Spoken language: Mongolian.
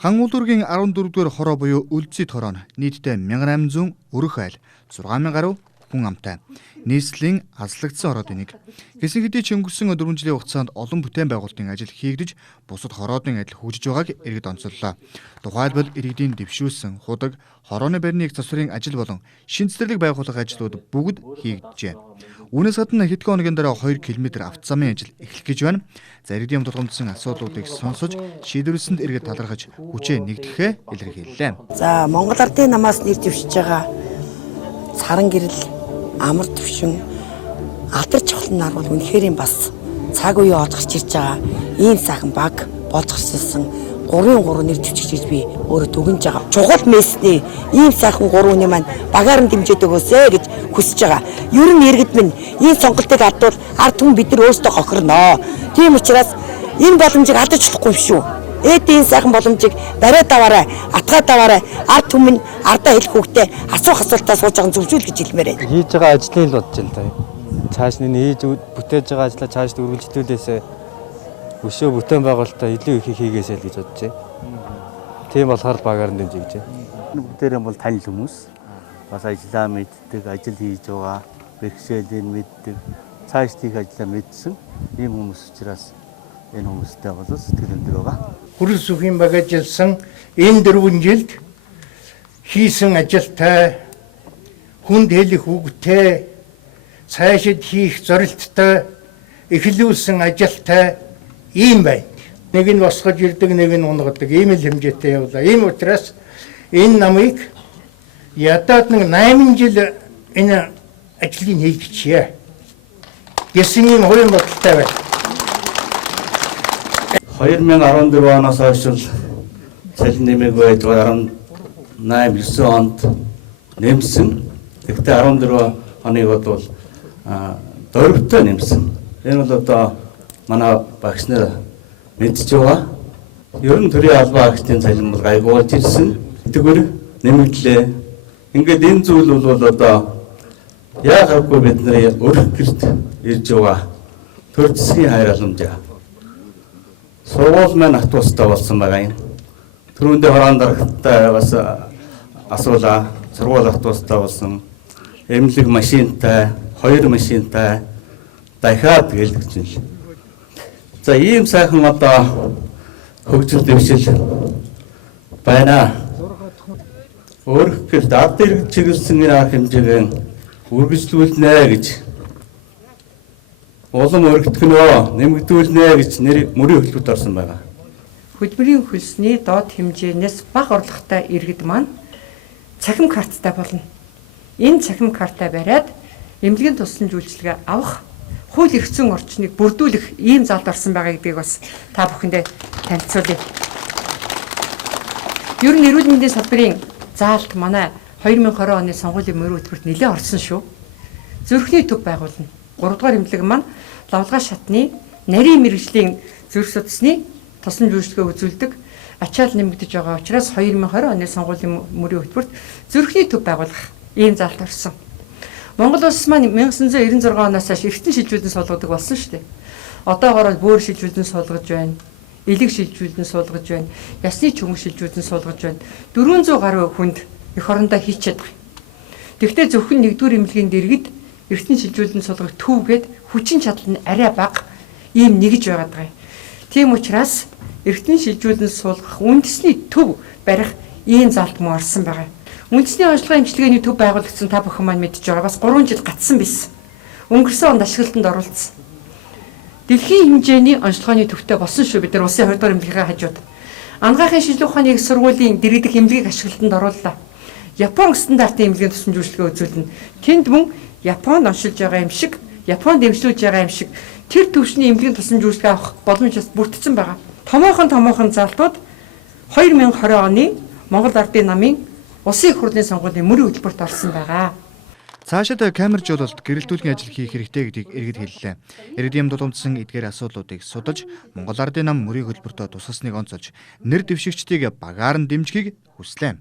Хан улуургийн 14-р хороо буюу Үлзий хороо нь нийтдээ 1800 өрөх айл, 6000 гаруй хүн амтай. Нийслэлийн аслагдсан ороодын нэг. Гэсэн хэдий ч өнгөрсөн 4 жилийн хугацаанд олон бүтээн байгуулалтын ажил хийгдэж, бусад хороодын адил хөгжиж байгааг иргэд онцоллоо. Тухайлбал иргэдийн дэвшүүлсэн, худаг, хорооны барьны их засварын ажил болон шин цэцэрлэг байгуулах ажлууд бүгд хийгджээ. Үүнээс гадна хэдхэн хоногийн дараа 2 км авто замын ажил эхлэх гэж байна. За иргэдийн тулгамдсан асуудлуудыг сонсож, шийдвэрлсэнд иргэд талархаж хүчээ нэгтгэхээ илэрхийллээ. За Монгол Ардын намаас нэр дэвшиж байгаа Саран гэрэл, амар төвшин, алдар чухал нар бол үнэхээр бас цаг үе олгож ирж байгаа ийм сайхан баг болж гарсан 3-3 нэр дэвшиж би өөрөө дүгнж байгаа. Чухал мессний ийм сайхан 3 хүний маань багаар нь дэмжиж өгөөсэй гэж хүсэж байгаа. Ер нь иргэд минь ийм сонголтыг алдвал ард түмэн бид нар өөрсдөө хохирноо. Тийм учраас энэ боломжийг алдаж болохгүй шүү. Эдийн сайхан боломжийг бариад аваарай, атгаад аваарай, ард түмэн ардаа хэлэх хүүхдээ асуух асуултаа сууж байгаа зөвшөөрөл гэж хэлмээр байна. Хийж байгаа ажлыг л бодож байна та. Цааш нь хийж бүтээж байгаа ажлаа цааш үргэлжлүүлээсээ өшөө бүтээн байгуулалтаа илүү их хийгээсэй л гэж бодож байна. Тийм болохоор багаар нь дэмжиж байна. Бүгдээрээ бол танил хүмүүс. Бас ажиллаа мэддэг, ажил хийж байгаа, бэрхшээлийг мэддэг, цааш тийх ажлаа мэдсэн ийм хүмүүс учраас энэ хүмүүстэй бол сэтгэл өндөр байгаа. Хүрэл сүхийн баг ажилласан энэ 4 жилд хийсэн ажилтай, хүнд хэлэх үгтэй, цаашид хийх зорилттой, эхлүүлсэн ажилтай ийм байна. Нэг нь босгож ирдэг, нэг нь унгаддаг. Ийм л хэмжээтэй явлаа. Ийм учраас энэ намыг ядаад нэг 8 жил энэ ажлыг хийчихье. Гэсэн ийм хоёрын бодолтой байна. 2014 оноос хойш цалин нэмээгүй байж 18-9 онд нэмсэн. Гэхдээ 14 хоног бол дөрөвтэй нэмсэн. Энэ бол одоо манай багш нар мэдж байгаа. Ер нь төрийн албан агчдын цалин бол гайгүй болж ирсэн. Тэгвэр нэмэгдлээ. Ингээд энэ зүйл бол одоо яагаад бид нэр өрх гэрт ирж байгаа төр засгийн хайр халамжаа. Сургууль маань ат тустай болсон байгаа юм. Түрүүндээ хороон дарагтай бас асуулаа. Сургууль ат тустай болсон. Эмнэлэг машинтай, 2 машинтай дахиад гэлгэж байна. За ийм сайхан одоо хөгжил дэвшил байна. Өөрөөр хэлбэл ард иргэд чиглэсэн энэ арга хэмжээг үргэлжлүүлнэ гэж улам өргөдгөнөө, нэмэгдүүлнэ гэж мөрийн хөтөлбөрт орсон байгаа. Хөдөлмөрийн хөлсний доод хэмжээнээс бага орлоготой иргэд маань цахим карттай болно. Энэ цахим картаа бариад эмнэлгийн тусламж үйлчилгээ авах, хууль эрх зүйн орчныг бүрдүүлэх ийм залд орсон байгаа гэдгийг бас та бүхэндээ танилцуулъя. Ер нь эрүүл мэндийн салбарын заалт манай 2020 оны сонгуулийн мөрийн хөтөлбөрт нэлээд орсон шүү. Зүрхний төв байгуулна. 3 дугаар эмнэлэг маань лавлгаа шатны нарийн мэргэжлийн зүрх судасны тусламж үйлчилгээ үзүүлдэг ачаал нэмэгдэж байгаа учраас 2020 оны сонгуулийн мөрийн хөтөлбөрт зүрхний төв байгуулах ийм заалт орсон. Монгол улс маань 1996 оноос хойш эргэтэн шилжүүлэн суулгадаг болсон шүү дээ. Одоогоор бөөр шилжүүлэн суулгаж байна. Элэг шилжүүлэн суулгаж байна. Ясны чөмөг шилжүүлэн суулгаж байна. 400 гаруй хүнд эх орондоо хийчихэд байгаа. Тэгвэл зөвхөн 1-р эмнэлгийн дэргэд эргэтэн шилжүүлэн суулгах төвгээд хүчин чадал нь арай бага ийм нэгж байгаад байгаа юм. Тийм учраас эргэтэн шилжүүлэн суулгах үндэсний төв барих ийм залт мөн орсон байгаа. Үндэсний онцлогын эмчилгээний төв байгуулагдсан та бүхэн маань мэдж байгаа. Бас 3 жил гатсан байсан. Өнгөрсөн онд ашиглалтанд оруулсан. Дэлхийн хэмжээний онцлогооны төвтэй болсон шүү бид нар улсын 2 дугаар эмнэлгийн хажууд. Ангаахын шинжилгээ ухааны их сургуулийн дэргэдэх эмнэлгийг ашиглалтанд орууллаа. Япон стандартын эмнэлгийн тусламж үйлчилгээ үзүүлнэ. Тэнд мөн Японд оншилж байгаа юм шиг, Японд эмчлүүлж байгаа юм шиг тэр төвшний эмнэлгийн тусламж үйлчилгээ авах боломж бас бүрдсэн байгаа. Томоохон залтууд 2020 оны Монгол Ардын намын Улсын их хурлын сонгуулийн мөрийн хөтөлбөрт орсон байгаа. Цаашид камер жуулалт гэрэлтүүлгийн ажил хийх хэрэгтэй гэдгийг иргэд хэллээ. Иргэдийн тулгамдсан эдгээр асуудлуудыг судалж, Монгол Ардын нам мөрийн хөтөлбөртөө тусгасныг онцолж, нэр дэвшигчдийг багаар нь дэмжихийг хүслээ.